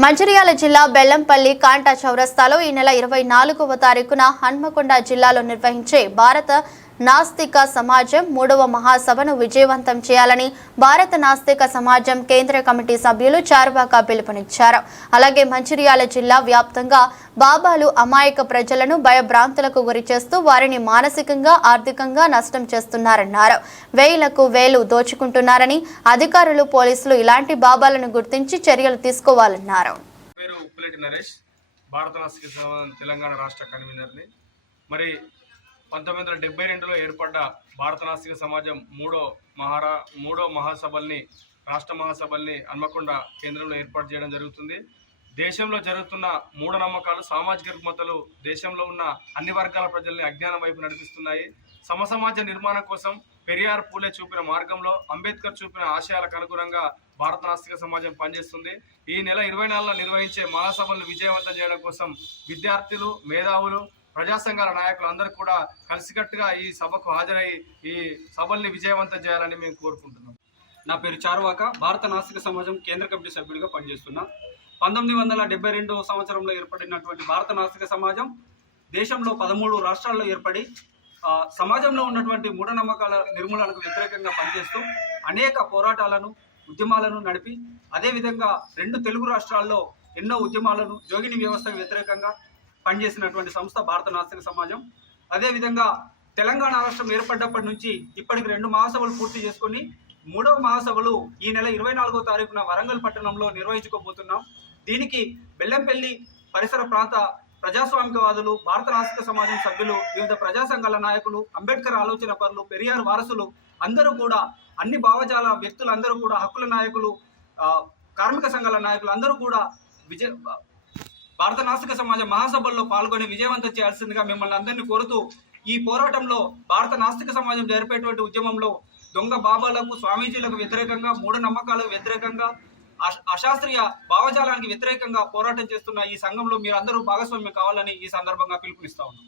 మంచిర్యాల జిల్లా బెల్లంపల్లి కాంటా చౌరస్తాలో ఈ నెల ఇరవై నాలుగవ తారీఖున హన్మకొండ జిల్లాలో నిర్వహించే భారత నాస్తిక సమాజం మూడవ మహాసభను విజయవంతం చేయాలని భారత నాస్తిక సమాజం కేంద్ర కమిటీ సభ్యులు చార్వాక పిలుపునిచ్చారు. అలాగే మంచిర్యాల జిల్లా వ్యాప్తంగా బాబాలు అమాయక ప్రజలను భయభ్రాంతులకు గురిచేస్తూ వారిని మానసికంగా ఆర్థికంగా నష్టం చేస్తున్నారన్నారు. వేలకు వేలు దోచుకుంటున్నారని అధికారులు పోలీసులు ఇలాంటి బాబాలను గుర్తించి చర్యలు తీసుకోవాలన్నారు. భారత నాస్తిక సమాజం తెలంగాణ రాష్ట్ర కన్వీనర్ని. మరి పంతొమ్మిది వందల డెబ్బై రెండులో ఏర్పడ్డ భారత నాస్తిక సమాజం మూడో మహారా మూడో మహాసభల్ని రాష్ట్ర మహాసభల్ని హన్మకొండ కేంద్రంలో ఏర్పాటు చేయడం జరుగుతుంది. దేశంలో జరుగుతున్న మూఢనమ్మకాలు సామాజిక రుగ్మతలు దేశంలో ఉన్న అన్ని వర్గాల ప్రజల్ని అజ్ఞానం వైపు నడిపిస్తున్నాయి. సమసమాజ నిర్మాణం కోసం పెరియార్ పూలే చూపిన మార్గంలో అంబేద్కర్ చూపిన ఆశయాలకు అనుగుణంగా భారత నాస్తిక సమాజం పనిచేస్తుంది. ఈ నెల ఇరవై నాలుగున నిర్వహించే మహాసభలను విజయవంతం చేయడం కోసం విద్యార్థులు మేధావులు ప్రజా సంఘాల నాయకులు అందరూ కూడా కలిసికట్టుగా ఈ సభకు హాజరై ఈ సభల్ని విజయవంతం చేయాలని మేము కోరుకుంటున్నాం. నా పేరు చారువాక భారత నాస్తిక సమాజం కేంద్ర కమిటీ సభ్యుడిగా పనిచేస్తున్నా. పంతొమ్మిది వందల డెబ్బై రెండు సంవత్సరంలో ఏర్పడినటువంటి భారత నాస్తిక సమాజం దేశంలో పదమూడు రాష్ట్రాల్లో ఏర్పడి సమాజంలో ఉన్నటువంటి మూఢనమ్మకాల నిర్మూలనకు వ్యతిరేకంగా పనిచేస్తూ అనేక పోరాటాలను ఉద్యమాలను నడిపి అదేవిధంగా రెండు తెలుగు రాష్ట్రాల్లో ఎన్నో ఉద్యమాలను జోగిని వ్యవస్థకు వ్యతిరేకంగా పనిచేసినటువంటి సంస్థ భారత నాస్తిక సమాజం. అదేవిధంగా తెలంగాణ రాష్ట్రం ఏర్పడ్డప్పటి నుంచి ఇప్పటికి రెండు మహాసభలు పూర్తి చేసుకుని మూడవ మహాసభలు ఈ నెల ఇరవై నాలుగో తారీఖున వరంగల్ పట్టణంలో నిర్వహించుకోబోతున్నాం. దీనికి బెల్లంపల్లి పరిసర ప్రాంత ప్రజాస్వామికవాదులు భారత నాస్తిక సమాజం సభ్యులు వివిధ ప్రజా సంఘాల నాయకులు అంబేద్కర్ ఆలోచన పరులు పెరియార్ వారసులు అందరూ కూడా అన్ని భావజాల వ్యక్తులందరూ కూడా హక్కుల నాయకులు కార్మిక సంఘాల నాయకులు అందరూ కూడా విజయ భారత నాస్తిక సమాజం మహాసభల్లో పాల్గొని విజయవంతం చేయాల్సిందిగా మిమ్మల్ని అందరినీ కోరుతూ ఈ పోరాటంలో భారత నాస్తిక సమాజం జరిపేటువంటి ఉద్యమంలో దొంగ బాబాలకు స్వామీజీలకు వ్యతిరేకంగా మూఢనమ్మకాలకు వ్యతిరేకంగా అశాస్త్రీయ భావజాలానికి వ్యతిరేకంగా పోరాటం చేస్తున్న ఈ సంఘంలో మీరందరూ భాగస్వామ్యం కావాలని ఈ సందర్భంగా పిలుపునిస్తా ఉన్నాం.